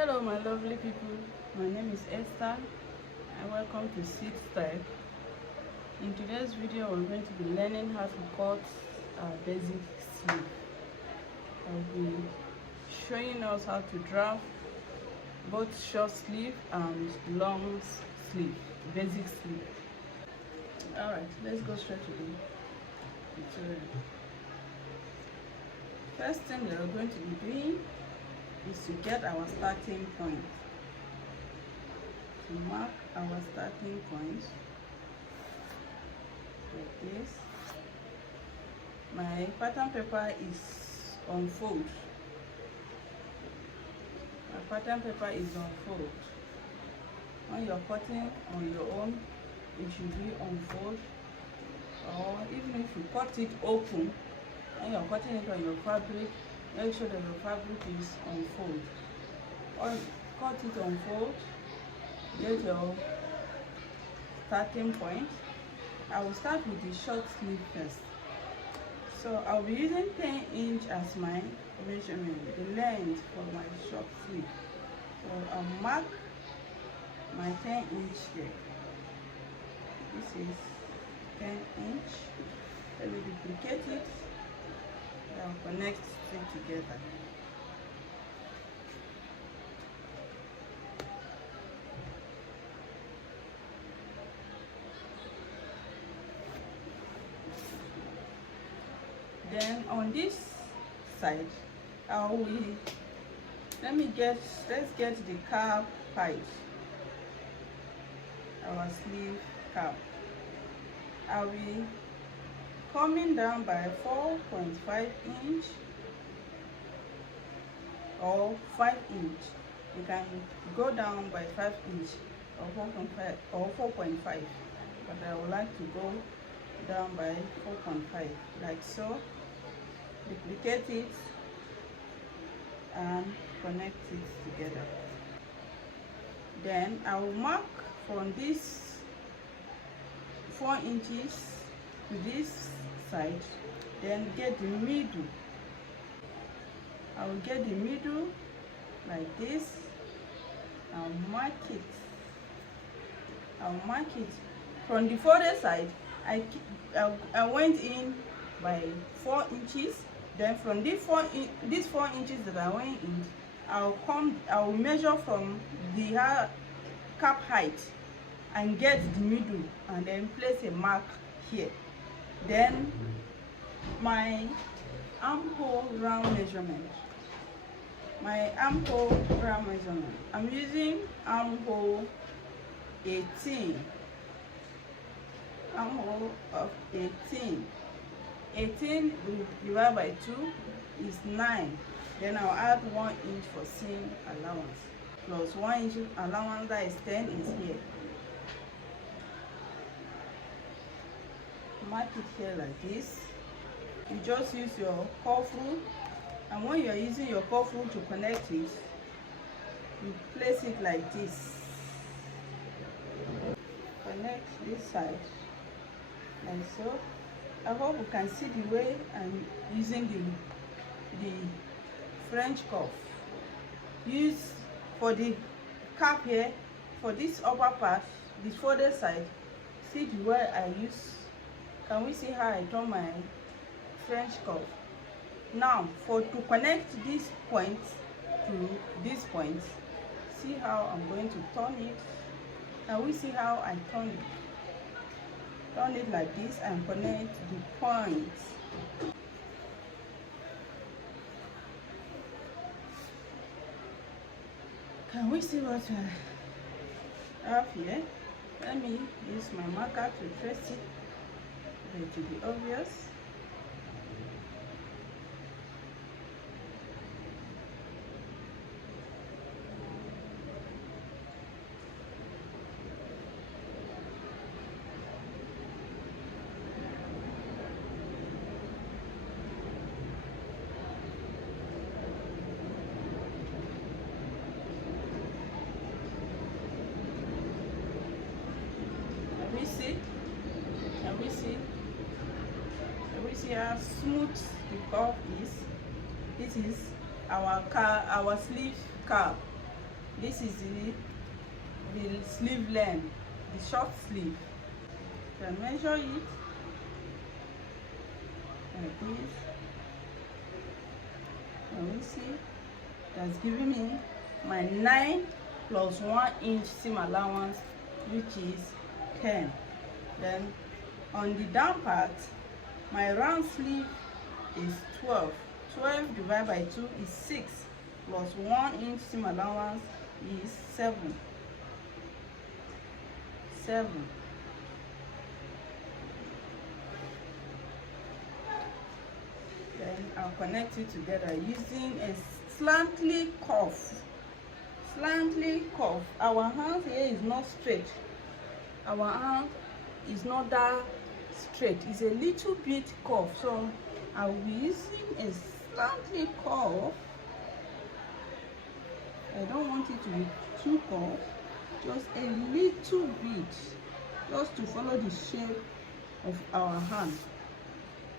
Hello my lovely people, my name is Esther and welcome to Seed Style. In today's video we're going to be learning how to cut our basic sleeve. I'll be showing us how to draft both short sleeve and long sleeve, basic sleeve. Alright, let's go straight to the tutorial. First thing that we're going to be doing is to get our starting point. To mark our starting point like this. My pattern paper is on fold. My pattern paper is on fold. When you're cutting on your own, it should be on fold, or even if you cut it open and you're cutting it on your fabric, make sure that your fabric is on fold. Or cut it on fold, get your starting point. I will start with the short sleeve first. So I'll be using 10 inch as my measurement, the length for my short sleeve. So I'll mark my 10 inch here. This is 10 inch. Let me duplicate it. I'll connect it together. Then on this side, let's get the curve height, our sleeve curve. I will coming down by 4.5 inch or 5 inch. You can go down by 5 inch or 4.5 or 4.5, but I would like to go down by 4.5 like so. Duplicate it and connect it together. Then I will mark from this 4 inches to this side, then get the middle. I will get the middle like this. I'll mark it. I'll mark it from the folded side. I went in by 4 inches. Then from these 4 inches that I went in, I will measure from the cap height and get the middle, and then place a mark here. Then my armhole round measurement. My armhole round measurement. I'm using armhole 18. Armhole of 18. 18 divided by 2 is 9. Then I'll add 1 inch for seam allowance. Plus 1 inch allowance, that is 10, is here. Mark it here like this. You just use your curve rule, and when you are using your curve rule to connect it, you place it like this. Connect this side like so. I hope you can see the way I'm using the French curve. Use for the cap here, for this upper part, this folded side. See the way I use. Can we see how I turn my French curve? Now, to connect this point to this point, see how I'm going to turn it. Can we see how I turn it? Turn it like this and connect the points. Can we see what I have here? Let me use my marker to trace it. It will be obvious. See how smooth the curve is. This is our sleeve curve. This is the sleeve length, the short sleeve. You can measure it like this. And we see that's giving me my 9 plus 1 inch seam allowance, which is 10. Then on the down part, my round sleeve is 12. 12 divided by 2 is 6, plus 1 inch seam allowance is 7. 7. Then I'll connect it together using a slightly curve. Slightly curve. Our hand here is not straight. Our hand is not that straight. It's a little bit curved. So I will be using a slightly curve. I don't want it to be too curved. Just a little bit. Just to follow the shape of our hand.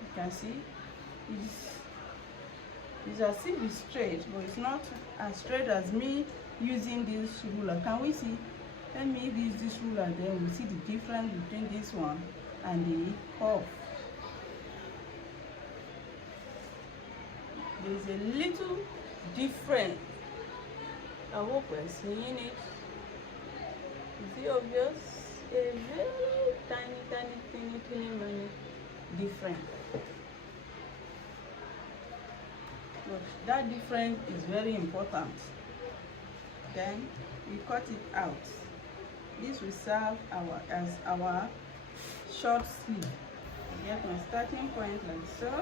You can see it's as if it's straight, but it's not as straight as me using this ruler. Can we see? Let me use this ruler, then we see the difference between this one and the curve. There's a little difference. I hope we're seeing it. Is it obvious? A very tiny difference. But that difference is very important. Then we cut it out. This will serve as our short sleeve. I get my starting point like so.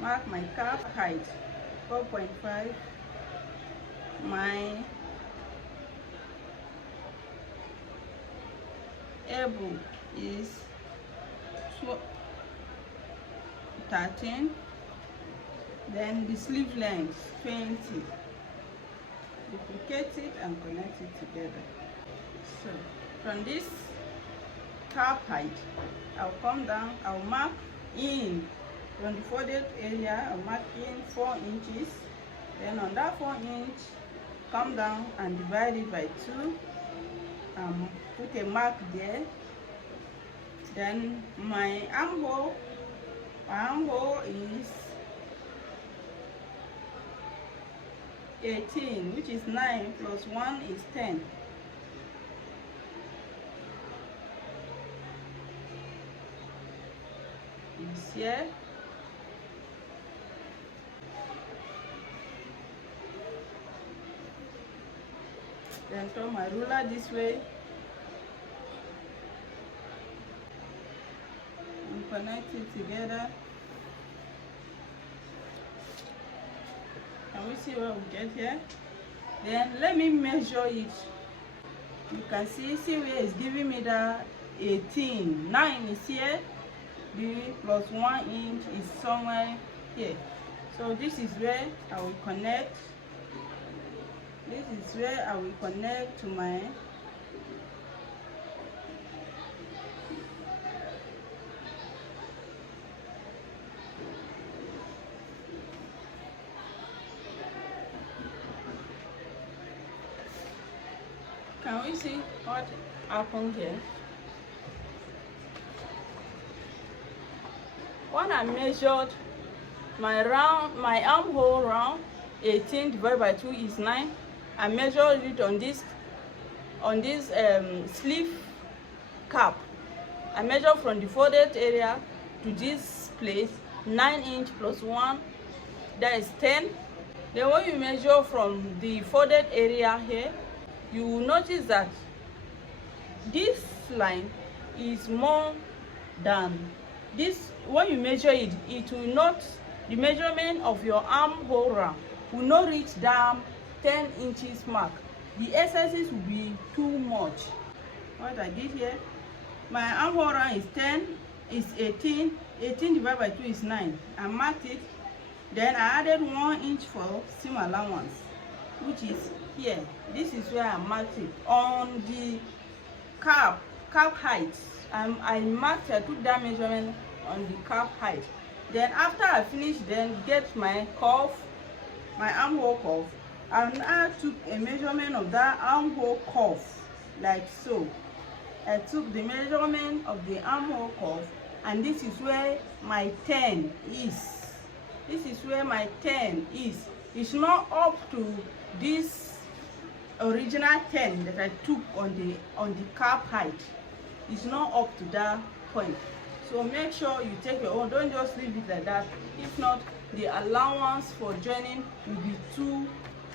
Mark my calf height 4.5. My elbow is 13. Then the sleeve length 20. Duplicate it and connect it together. So from this calf height, I'll come down, I'll mark in from the folded area, I'll mark in 4 inches. Then on that 4 inch, come down and divide it by 2. Put a mark there. Then my armhole is 18, which is 9 plus 1 is 10. Is here. Then turn my ruler this way and connect it together. Can we see what we get here? Then let me measure it. You can see where it's giving me that 18. 9 is here. The plus 1 inch is somewhere here. So this is where I will connect. This is where I will connect to my Can we see what happened here? When I measured my armhole round, 18 divided by 2 is 9. I measured it on this sleeve cap. I measured from the folded area to this place, 9 inch plus 1, that is 10. Then when you measure from the folded area here, you will notice that this line is more than this. When you measure it, it will not, the measurement of your armhole round will not reach down 10 inches mark. The excesses will be too much. What I did here, my armhole round is 10, is 18. 18 divided by 2 is 9. I marked it. Then I added 1 inch for seam allowance, which is here. This is where I marked it on the cap height. I took that measurement on the cap height. Then after I finish, then get my curve, my armhole cuff, and I took a measurement of that armhole cuff like so. I took the measurement of the armhole cuff, and this is where my 10 is. This is where my 10 is. It's not up to this original 10 that I took on the cap height. It's not up to that point. So make sure you take your own. Don't just leave it like that. If not, the allowance for joining will be too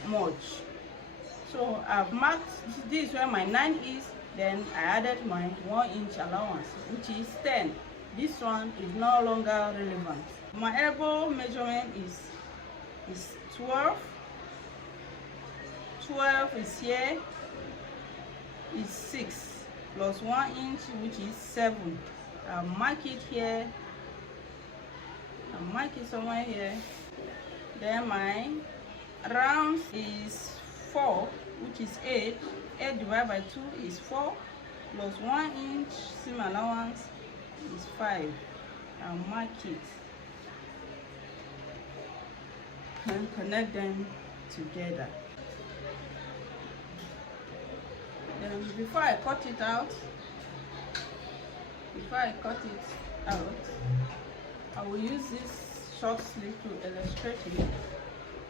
much. So I've marked this where my 9 is, then I added my 1-inch allowance, which is 10. This one is no longer relevant. My elbow measurement is 12. 12 is here, is 6 plus 1 inch, which is 7. I'll mark it here. I'll mark it somewhere here. Then my round is 4, which is 8. 8 divided by 2 is 4, plus 1 inch seam allowance is 5. I'll mark it and connect them together. Then before I cut it out, I will use this short sleeve to illustrate it.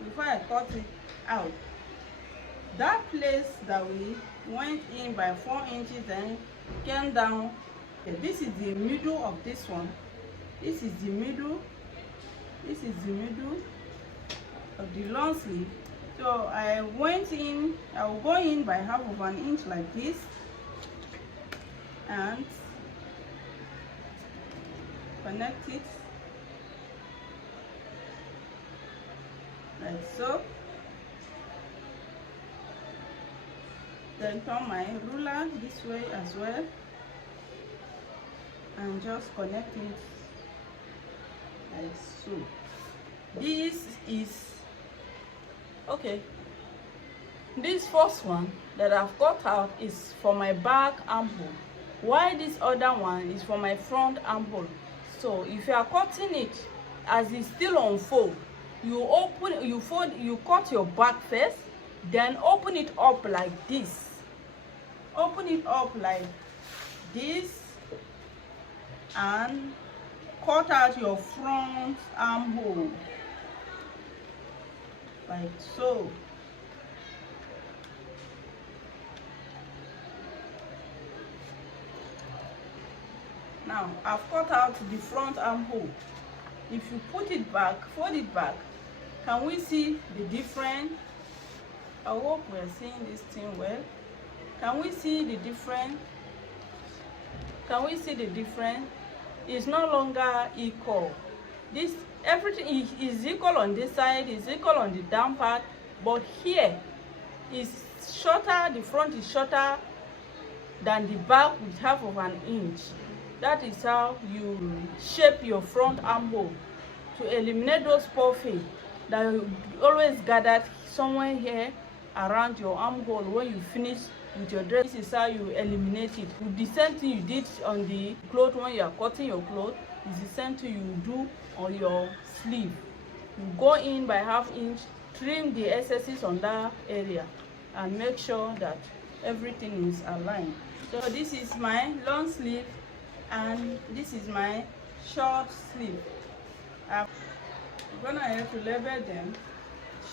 Before I cut it out, that place that we went in by 4 inches and came down, this is the middle of this one. This is the middle. This is the middle of the long sleeve. So I went in, I will go in by half of an inch like this, and connect it like so. Then turn my ruler this way as well and just connect it like so. This is okay. This first one that I've cut out is for my back armhole, while this other one is for my front armhole. So if you are cutting it as it's still on fold, you cut your back first, then open it up like this. Open it up like this and cut out your front armhole like so. Now I've cut out the front armhole. If you put it back, fold it back, can we see the difference? I hope we're seeing this thing well. Can we see the difference? Can we see the difference? It's no longer equal. This everything is equal on this side, is equal on the down part, but here is shorter. The front is shorter than the back with half of an inch. That is how you shape your front armhole to eliminate those puffing that you always gathered somewhere here around your armhole when you finish with your dress. This is how you eliminate it. With the same thing you did on the cloth when you are cutting your clothes, is the same thing you do on your sleeve. You go in by half inch, trim the excesses on that area, and make sure that everything is aligned. So this is my long sleeve and this is my short sleeve. I'm gonna have to label them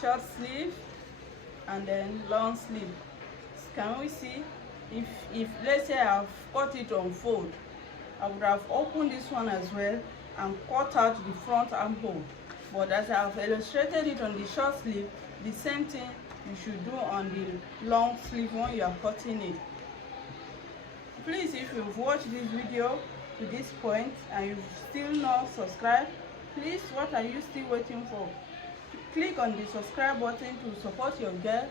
short sleeve and then long sleeve. Can we see? If let's say I've cut it on fold, I would have opened this one as well and cut out the front armhole. But as I've illustrated it on the short sleeve, the same thing you should do on the long sleeve when you are cutting it. Please, if you've watched this video to this point and you've still not subscribed, please, what are you still waiting for? Click on the subscribe button to support your girl.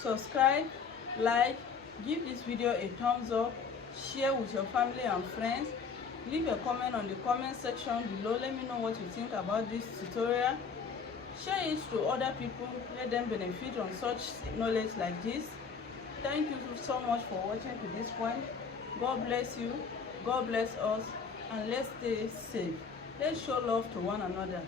Subscribe, like, give this video a thumbs up, share with your family and friends. Leave a comment on the comment section below. Let me know what you think about this tutorial. Share it to other people, let them benefit on such knowledge like this. Thank you so much for watching to this point. God bless you, God bless us, and let's stay safe. Let's show love to one another.